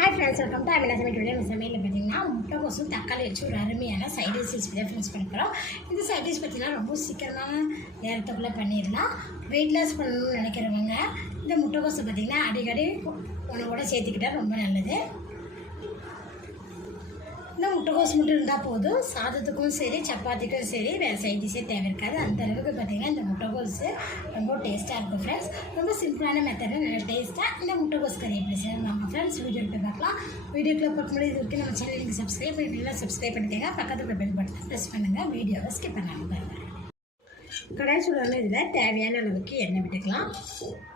Hi friends welcome to Amila சமையல் video சமையல் பார்த்தீங்கன்னா முட்டைக்கோசும் தக்காளி வச்சு ஒரு அருமையான சைட் டிஷ் ரெசிபி ஃப்ரெண்ட்ஸ் பண்ண போகிறோம் இந்த சைட் டிஷ் பார்த்தீங்கன்னா ரொம்ப சீக்கிரமான நேரத்துக்குள்ளே பண்ணிடலாம். வெயிட் லாஸ் பண்ணணும்னு நினைக்கிறவங்க இந்த முட்டைக்கோசை பார்த்தீங்கன்னா அடிக்கடி உணவோட சேர்த்துக்கிட்டா ரொம்ப நல்லது. இந்த முட்டைகோஸ் மட்டும் இருந்தால் போதும் சாதத்துக்கும் சரி சப்பாத்திக்கும் சரி வேறு சைட் டிஷ்ஷே தேவை இருக்காது அந்த அளவுக்கு பார்த்தீங்கன்னா இந்த முட்டைகோஸு ரொம்ப டேஸ்ட்டாக இருக்கும் ஃப்ரெண்ட்ஸ் ரொம்ப சிம்பிளான மெத்தடு நல்ல டேஸ்ட்டாக இந்த முட்டைகோஸ் கறி எப்படி செய்யணும் நம்ம ஃப்ரெண்ட்ஸ் வீடியோ போய் பார்க்கலாம் வீடியோக்குள்ள பார்க்க முடியாது வரைக்கும் நம்ம சேனலுக்கு சப்ஸ்கிரைப் பண்ணிட்டீங்கன்னா சப்ஸ்கிரைப் பண்ணிக்கோங்க பக்கத்தில் பெல் பட்டன் ப்ரெஸ் பண்ணுங்கள் வீடியோவை ஸ்கிப் பண்ணாமல் பாருங்கள் கடாய் சூடான இதில் தேவையான அளவுக்கு எண்ணெய் விட்டுக்கலாம்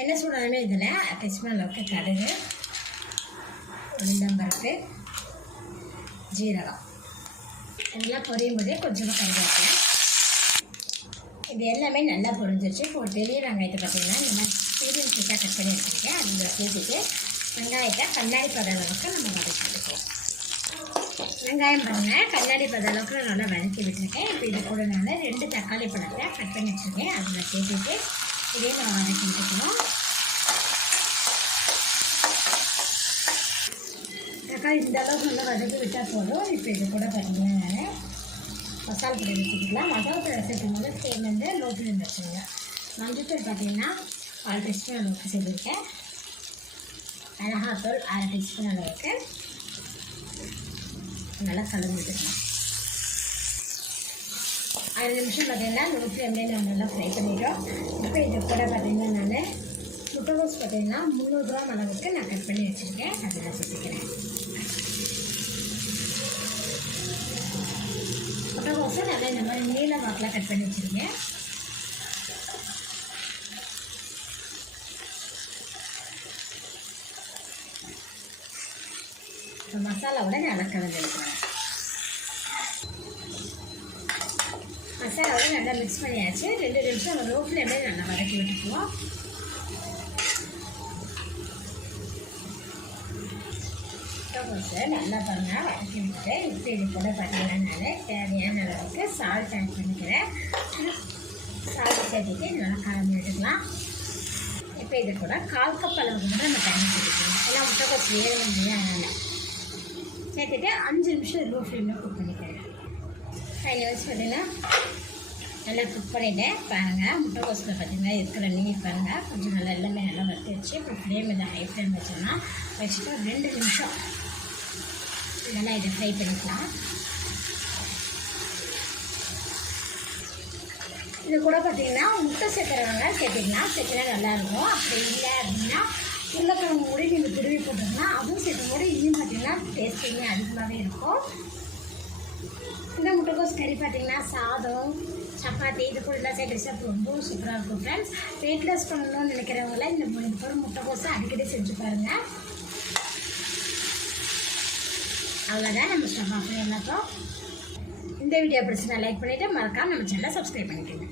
என்ன சூடான இதில் அட்டச்மெண்ட் அளவுக்கு கடுகு உளுந்தம்பருப்பு ஜீரகம். இதெல்லாம் பொரியும் போதே கொஞ்சமாக கருவேப்பிலை. இது எல்லாமே நல்லா பொரிஞ்சிருச்சு. இப்போ ஒரு பெரிய வெங்காயத்தை பார்த்தீங்கன்னா இந்த மாதிரி சீரியல் சீட்டாக கட் பண்ணி வச்சுருக்கேன். அதில் சேர்த்துட்டு வெங்காயத்தை கண்ணாடி பத அளவுக்கு நம்ம வதக்கி எடுப்போம் வெங்காயம் பாருங்கள் கண்ணாடி பத அளவுக்கு நான் நல்லா வதக்கி விட்டுருக்கேன். இப்போ இது கூட நான் ரெண்டு தக்காளி பழத்தை கட் பண்ணி வச்சுருக்கேன். அதில் சேர்த்துட்டு இதே நம்ம வதக்கி பண்ணிக்கலாம் தக்காளி இந்த அளவுக்கு நல்லா வதக்கி விட்டால் போதும். இப்போ இது கூட பார்த்தீங்கன்னா நான் மசாலா பொடி வச்சுக்கலாம். மசாலா பொடி சேர்க்கும் போது சேர்ந்து வந்து லோ வச்சுருங்க. மஞ்சத்தூள் பார்த்தீங்கன்னா ஆறு டீஸ்பூன் அளவுக்கு சேர்த்துருக்கேன். மிளகாத்தூள் அரை டீஸ்பூன் அளவுக்கு. நல்லா கலந்து விட்டுக்கலாம் அரை நிமிஷம் பார்த்தீங்கன்னா நூற்றி ஃப்ளேம்லேயே நம்ம நல்லா ஃப்ரை பண்ணிட்டோம். இப்போ இது கூட பார்த்தீங்கன்னா நான் முட்டைகோஸ் பார்த்தீங்கன்னா முந்நூறு கிராம் அளவுக்கு நான் கட் பண்ணி வச்சுருக்கேன். அதில் சேர்த்துக்கிறேன். முட்டைகோஸை நல்லா இந்த மாதிரி நீல வாக்கில் கட் பண்ணி வச்சுருக்கேன். இப்போ மசாலாவோட நல்லா கலந்து எடுக்கிறேன். மசாலாவை நல்லா மிக்ஸ் பண்ணியாச்சு ரெண்டு நிமிஷம் லோ ஃப்ளேம்லேயே நல்லா வதக்கி விட்டுக்குவோம் நல்லா பாருங்க வதக்கி விட்டுட்டேன் இப்போ இது கூட பார்த்தீங்கன்னா நான் தேவையான அளவுக்கு சால்ட் ஆட் பண்ணிக்கிறேன் சால்ட் சேர்த்துட்டு நல்லா கலந்து விட்டுக்கலாம் இப்போ இது கூட கால் கப் அளவுக்கு கூட நம்ம தண்ணி சேர்த்துக்கலாம் ஏன்னா முட்டைக்கோஸ் வேகணும் இல்லையா அதனால் சேர்த்துட்டு அஞ்சு நிமிஷம் லோ ஃப்ளேமில் குக் பண்ணிக்கிறேன் ஃபைவ் ஹவர்ஸ் பார்த்தீங்கன்னா நல்லா குக் பண்ணிவிட்டேன் பாருங்கள் முட்டைக்கோஸில் பார்த்தீங்கன்னா இருக்கிற நீர் பாருங்கள் கொஞ்சம் நல்லா எல்லாமே நல்லா வறுத்து வச்சு இப்போ ஃப்ளேம் இதை ஹை ஃப்ளேம் வச்சோம்னா வச்சுட்டு ஒரு ரெண்டு நிமிஷம் நல்லா இதை ஃப்ரை பண்ணிக்கலாம். இது கூட பார்த்தீங்கன்னா முட்டை சேர்க்குறவங்க சேர்த்திங்கன்னா சேர்த்தினா நல்லாயிருக்கும் அப்படி இல்லை அப்படின்னா உருளைக்கிழங்கு கூட நீங்கள் துருவி போட்டிங்கன்னா அதுவும் சேர்க்கும் போது இன்னும் பார்த்தீங்கன்னா டேஸ்டிங்க அதிகமாகவே இருக்கும். இந்த முட்டைக்கோஸ் கறி பார்த்தீங்கன்னா சாதம் சப்பாத்தி இது ஃபுல்லாக சேர்த்து சாப்பிட்டு ரொம்ப சூப்பராக இருக்கும் ஃப்ரெண்ட்ஸ் வெயிட் லாஸ் பண்ணணும்னு நினைக்கிறவங்கள இந்த மூணு பேர் முட்டைக்கோஸை அடிக்கடி செஞ்சு பாருங்கள் அவ்வளோதான் நம்ம ஸ்டவ் ஆஃப் பண்ணி இந்த வீடியோ பிடிச்சி லைக் பண்ணிவிட்டு மறக்காமல் நம்ம சேனலை சப்ஸ்கிரைப் பண்ணிக்கோங்க.